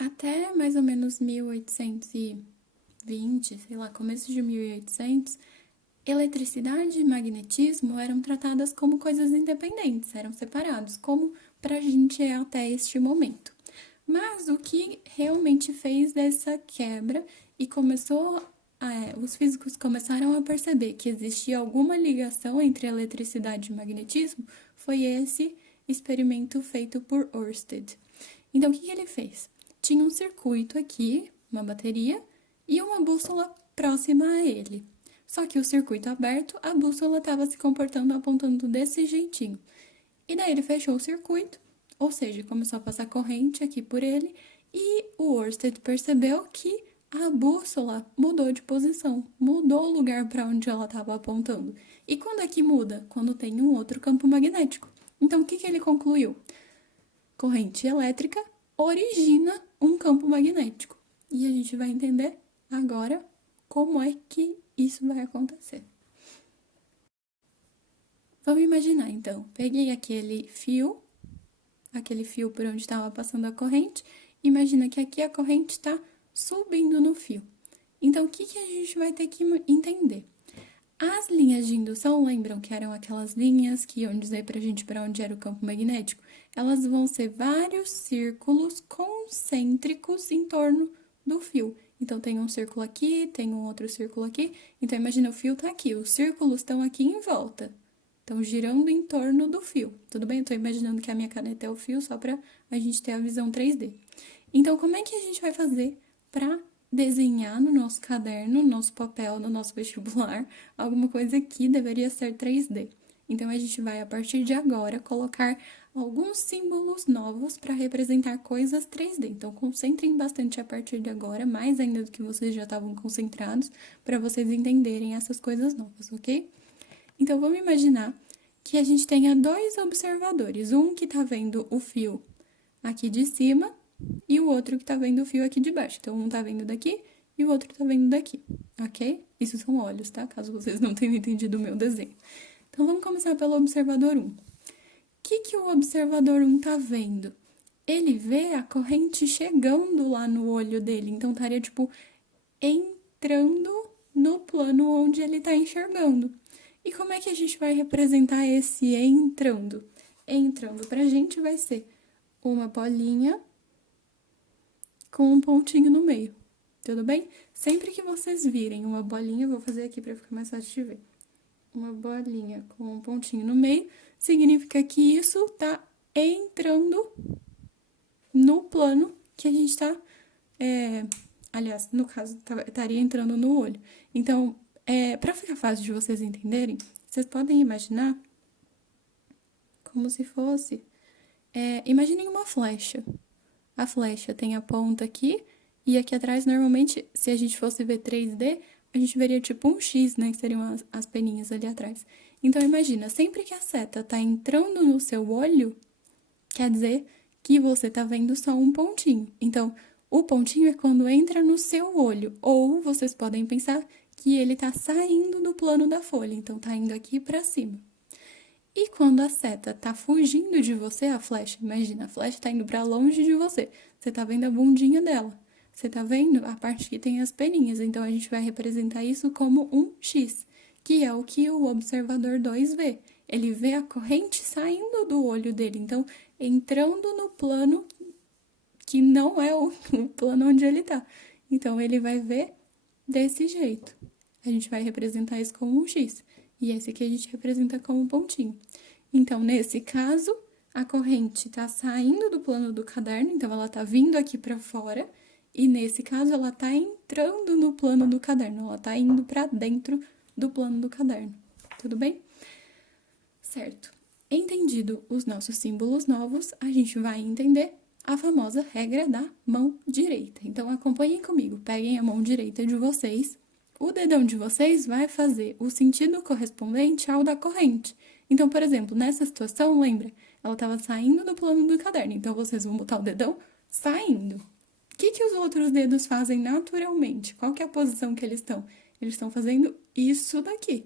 Até mais ou menos 1820, sei lá, começo de 1800, eletricidade e magnetismo eram tratadas como coisas independentes, eram separados, como pra gente é até este momento. Mas o que realmente fez dessa quebra e os físicos começaram a perceber que existia alguma ligação entre eletricidade e magnetismo foi esse experimento feito por Ørsted. Então, o que ele fez? Tinha um circuito aqui, uma bateria, e uma bússola próxima a ele. Só que o circuito aberto, a bússola estava se comportando, apontando desse jeitinho. E daí ele fechou o circuito, ou seja, começou a passar corrente aqui por ele, e o Ørsted percebeu que a bússola mudou de posição, mudou o lugar para onde ela estava apontando. E quando é que muda? Quando tem um outro campo magnético. Então, o que ele concluiu? Corrente elétrica origina um campo magnético. E a gente vai entender agora como é que isso vai acontecer. Vamos imaginar então, peguei aquele fio por onde estava passando a corrente, imagina que aqui a corrente está subindo no fio. Então, o que a gente vai ter que entender? As linhas de indução, lembram que eram aquelas linhas que iam dizer pra gente para onde era o campo magnético? Elas vão ser vários círculos concêntricos em torno do fio. Então, tem um círculo aqui, tem um outro círculo aqui. Então, imagina, o fio tá aqui, os círculos estão aqui em volta. Estão girando em torno do fio. Tudo bem? Eu tô imaginando que a minha caneta é o fio, só pra a gente ter a visão 3D. Então, como é que a gente vai fazer para desenhar no nosso caderno, no nosso papel, no nosso vestibular, alguma coisa que deveria ser 3D? Então, a gente vai, a partir de agora, colocar alguns símbolos novos para representar coisas 3D. Então, concentrem bastante a partir de agora, mais ainda do que vocês já estavam concentrados, para vocês entenderem essas coisas novas, ok? Então, vamos imaginar que a gente tenha dois observadores, um que está vendo o fio aqui de cima e o outro que tá vendo o fio aqui de baixo. Então, um tá vendo daqui e o outro tá vendo daqui, ok? Isso são olhos, tá? Caso vocês não tenham entendido o meu desenho. Então, vamos começar pelo observador 1. O que o observador 1 tá vendo? Ele vê a corrente chegando lá no olho dele. Então, estaria, tipo, entrando no plano onde ele tá enxergando. E como é que a gente vai representar esse entrando? Entrando pra gente vai ser uma bolinha com um pontinho no meio, tudo bem? Sempre que vocês virem uma bolinha, vou fazer aqui para ficar mais fácil de ver. Uma bolinha com um pontinho no meio, significa que isso tá entrando no plano que a gente tá, aliás, no caso, estaria entrando no olho. Então, para ficar fácil de vocês entenderem, vocês podem imaginar como se fosse, imaginem uma flecha. A flecha tem a ponta aqui, e aqui atrás, normalmente, se a gente fosse ver 3D, a gente veria tipo um X, né? Que seriam as peninhas ali atrás. Então, imagina, sempre que a seta tá entrando no seu olho, quer dizer que você tá vendo só um pontinho. Então, o pontinho é quando entra no seu olho. Ou vocês podem pensar que ele tá saindo do plano da folha, então tá indo aqui pra cima. E quando a seta tá fugindo de você, a flecha, imagina, a flecha tá indo para longe de você. Você tá vendo a bundinha dela. Você tá vendo a parte que tem as peninhas. Então, a gente vai representar isso como um X, que é o que o observador 2 vê. Ele vê a corrente saindo do olho dele. Então, entrando no plano que não é o plano onde ele tá. Então, ele vai ver desse jeito. A gente vai representar isso como um X. E esse aqui a gente representa como um pontinho. Então, nesse caso, a corrente está saindo do plano do caderno, então ela está vindo aqui para fora. E nesse caso, ela está entrando no plano do caderno, ela está indo para dentro do plano do caderno. Tudo bem? Certo. Entendido os nossos símbolos novos, a gente vai entender a famosa regra da mão direita. Então, acompanhem comigo, peguem a mão direita de vocês. O dedão de vocês vai fazer o sentido correspondente ao da corrente. Então, por exemplo, nessa situação, lembra? Ela estava saindo do plano do caderno, então vocês vão botar o dedão saindo. O que os outros dedos fazem naturalmente? Qual que é a posição que eles estão? Eles estão fazendo isso daqui.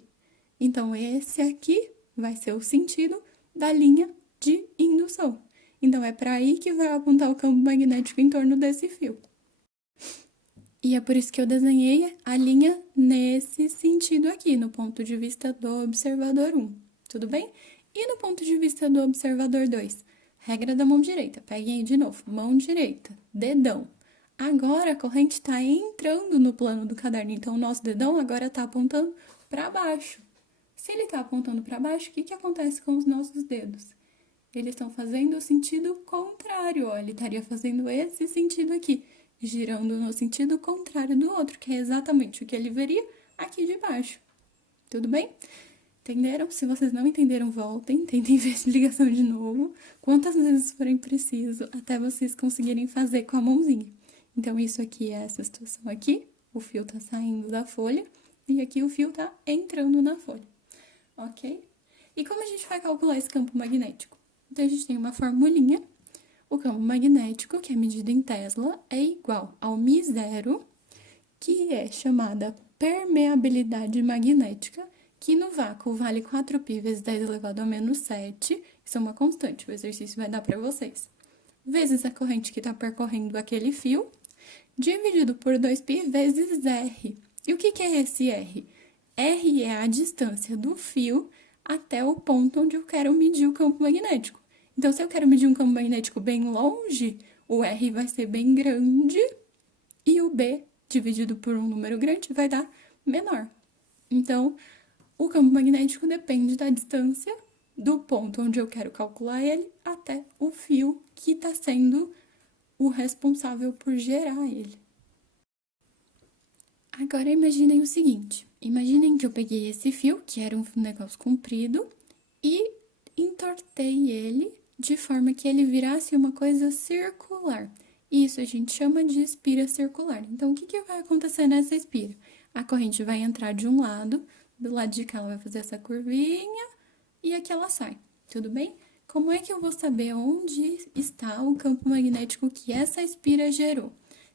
Então, esse aqui vai ser o sentido da linha de indução. Então, é para aí que vai apontar o campo magnético em torno desse fio. E é por isso que eu desenhei a linha nesse sentido aqui, no ponto de vista do observador 1, tudo bem? E no ponto de vista do observador 2? Regra da mão direita, peguem aí de novo, mão direita, dedão. Agora a corrente está entrando no plano do caderno, então o nosso dedão agora está apontando para baixo. Se ele está apontando para baixo, o que acontece com os nossos dedos? Eles estão fazendo o sentido contrário, ó, ele estaria fazendo esse sentido aqui, girando no sentido contrário do outro, que é exatamente o que ele veria aqui de baixo. Tudo bem? Entenderam? Se vocês não entenderam, voltem, tentem ver a explicação de novo, quantas vezes forem preciso, até vocês conseguirem fazer com a mãozinha. Então, isso aqui é essa situação aqui, o fio tá saindo da folha, e aqui o fio tá entrando na folha, ok? E como a gente vai calcular esse campo magnético? Então, a gente tem uma formulinha. O campo magnético, que é medido em Tesla, é igual ao μ0, que é chamada permeabilidade magnética, que no vácuo vale 4π vezes 10 elevado a menos 7. Isso é uma constante, o exercício vai dar para vocês. Vezes a corrente que está percorrendo aquele fio, dividido por 2π vezes R. E o que é esse R? R é a distância do fio até o ponto onde eu quero medir o campo magnético. Então, se eu quero medir um campo magnético bem longe, o R vai ser bem grande e o B, dividido por um número grande, vai dar menor. Então, o campo magnético depende da distância do ponto onde eu quero calcular ele até o fio que está sendo o responsável por gerar ele. Agora, imaginem o seguinte. Imaginem que eu peguei esse fio, que era um negócio comprido, e entortei ele de forma que ele virasse uma coisa circular. Isso a gente chama de espira circular. Então, o que vai acontecer nessa espira? A corrente vai entrar de um lado, do lado de cá ela vai fazer essa curvinha e aqui ela sai, tudo bem? Como é que eu vou saber onde está o campo magnético que essa espira gerou?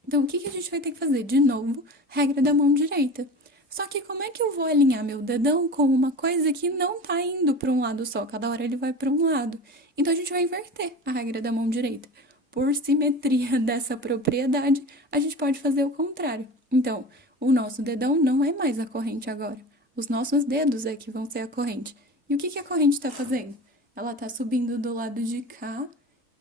Então, o que a gente vai ter que fazer? De novo, regra da mão direita. Só que como é que eu vou alinhar meu dedão com uma coisa que não tá indo para um lado só? Cada hora ele vai para um lado. Então, a gente vai inverter a regra da mão direita. Por simetria dessa propriedade, a gente pode fazer o contrário. Então, o nosso dedão não é mais a corrente agora. Os nossos dedos é que vão ser a corrente. E o que a corrente está fazendo? Ela está subindo do lado de cá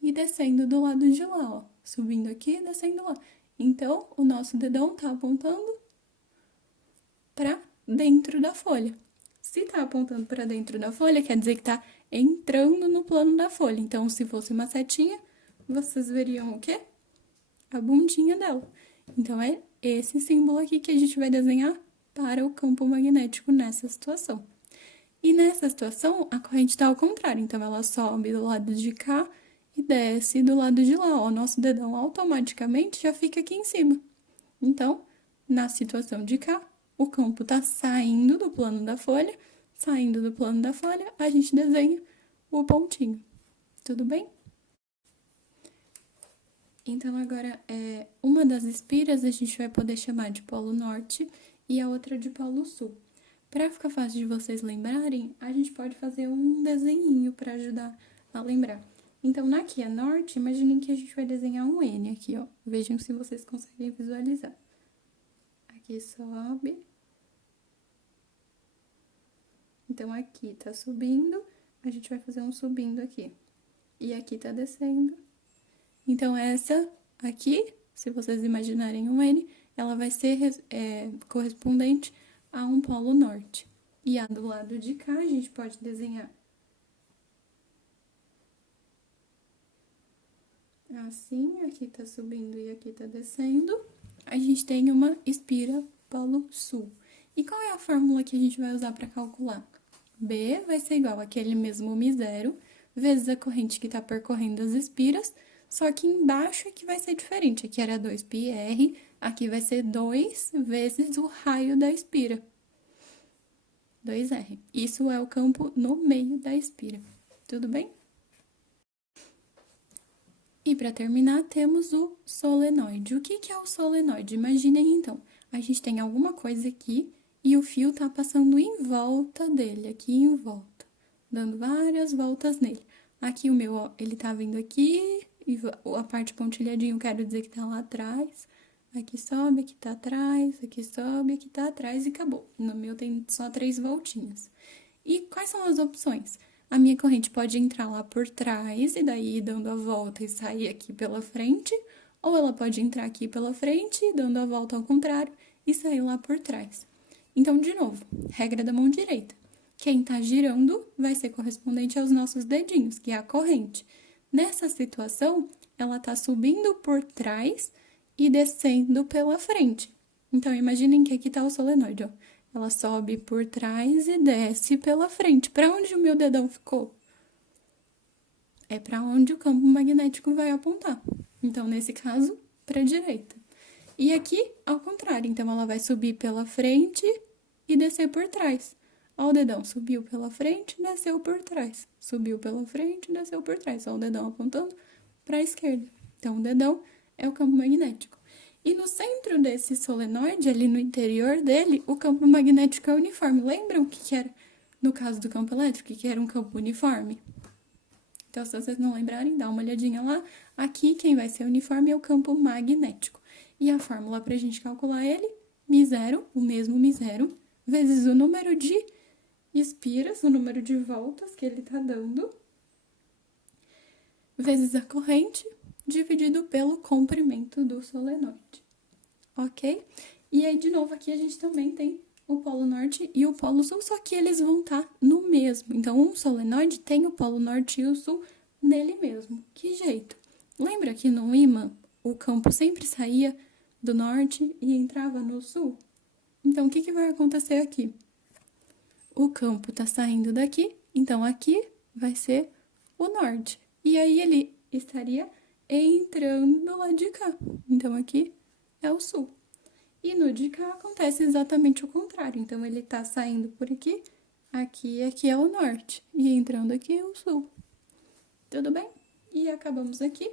e descendo do lado de lá, ó. Subindo aqui e descendo lá. Então, o nosso dedão está apontando para dentro da folha. Se está apontando para dentro da folha, quer dizer que está entrando no plano da folha. Então, se fosse uma setinha, vocês veriam o quê? A bundinha dela. Então, é esse símbolo aqui que a gente vai desenhar para o campo magnético nessa situação. E nessa situação, a corrente está ao contrário. Então, ela sobe do lado de cá e desce do lado de lá. O nosso dedão automaticamente já fica aqui em cima. Então, na situação de cá, o campo está saindo do plano da folha. Saindo do plano da folha, a gente desenha o pontinho. Tudo bem? Então, agora, uma das espiras a gente vai poder chamar de polo norte e a outra de polo sul. Para ficar fácil de vocês lembrarem, a gente pode fazer um desenhinho para ajudar a lembrar. Então, na que é norte, imaginem que a gente vai desenhar um N aqui, ó. Vejam se vocês conseguem visualizar. Aqui sobe. Então, aqui tá subindo, a gente vai fazer um subindo aqui. E aqui tá descendo. Então, essa aqui, se vocês imaginarem um N, ela vai ser correspondente a um polo norte. E a do lado de cá, a gente pode desenhar assim, aqui tá subindo e aqui tá descendo. A gente tem uma espira polo sul. E qual é a fórmula que a gente vai usar para calcular? B vai ser igual àquele mesmo μ0 vezes a corrente que está percorrendo as espiras, só que embaixo é que vai ser diferente. Aqui era 2πr, aqui vai ser 2 vezes o raio da espira. 2r. Isso é o campo no meio da espira. Tudo bem? E para terminar, temos o solenoide. O que é o solenoide? Imaginem então, a gente tem alguma coisa aqui e o fio tá passando em volta dele, aqui em volta, dando várias voltas nele. Aqui o meu, ó, ele tá vindo aqui, e a parte pontilhadinha eu quero dizer que tá lá atrás. Aqui sobe, aqui tá atrás, aqui sobe, aqui tá atrás e acabou. No meu tem só 3 voltinhas. E quais são as opções? A minha corrente pode entrar lá por trás e daí ir dando a volta e sair aqui pela frente, ou ela pode entrar aqui pela frente, dando a volta ao contrário e sair lá por trás. Então, de novo, regra da mão direita. Quem está girando vai ser correspondente aos nossos dedinhos, que é a corrente. Nessa situação, ela está subindo por trás e descendo pela frente. Então, imaginem que aqui está o solenoide, ó. Ela sobe por trás e desce pela frente. Para onde o meu dedão ficou? É para onde o campo magnético vai apontar. Então, nesse caso, para a direita. E aqui, ao contrário. Então, ela vai subir pela frente e descer por trás. Ó, o dedão subiu pela frente, desceu por trás. Subiu pela frente, desceu por trás. Ó, o dedão apontando para a esquerda. Então, o dedão é o campo magnético. E no centro desse solenoide, ali no interior dele, o campo magnético é uniforme. Lembram o que era, no caso do campo elétrico, que era um campo uniforme? Então, se vocês não lembrarem, dá uma olhadinha lá. Aqui, quem vai ser uniforme é o campo magnético. E a fórmula para a gente calcular ele, μ0, o mesmo μ0, vezes o número de espiras, o número de voltas que ele está dando, vezes a corrente, dividido pelo comprimento do solenoide, ok? E aí, de novo, aqui a gente também tem o polo norte e o polo sul, só que eles vão estar no mesmo. Então, um solenoide tem o polo norte e o sul nele mesmo. Que jeito? Lembra que no ímã o campo sempre saía do norte e entrava no sul? Então, o que vai acontecer aqui? O campo tá saindo daqui, então aqui vai ser o norte. E aí ele estaria entrando do lado de cá. Então aqui é o sul. E no de cá acontece exatamente o contrário. Então ele tá saindo por aqui, aqui é o norte. E entrando aqui é o sul. Tudo bem? E acabamos aqui.